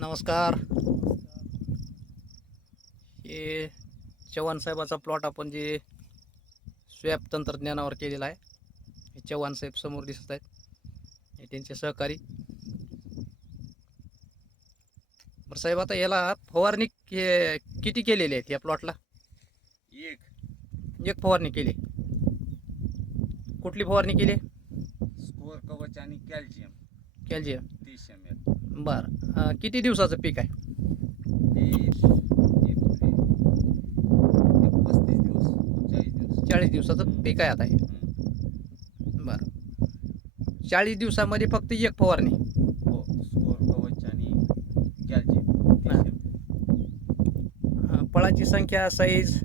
नमस्कार. हे चव्हाण साहेबाचा प्लॉट आपण जे स्वॅप तंत्रज्ञानावर केलेला आहे हे चव्हाण साहेब समोर दिसत आहेत. हे त्यांचे सहकारी. बरं साहेब आता याला फवारणी के- किती केलेली आहेत या प्लॉटला एक. एक फवारणी केली. कुठली फवारणी केली? स्कोअर कवच आणि कॅल्शियम कॅल्शियम बरं. किती दिवसाचं पीक आहे? पस्तीस दिवस चाळीस दिवस. चाळीस दिवसाचं पीक आहे आता हे. हम्म. बरं. चाळीस दिवसामध्ये फक्त एक फवारणी? हो फळाची संख्या साईज?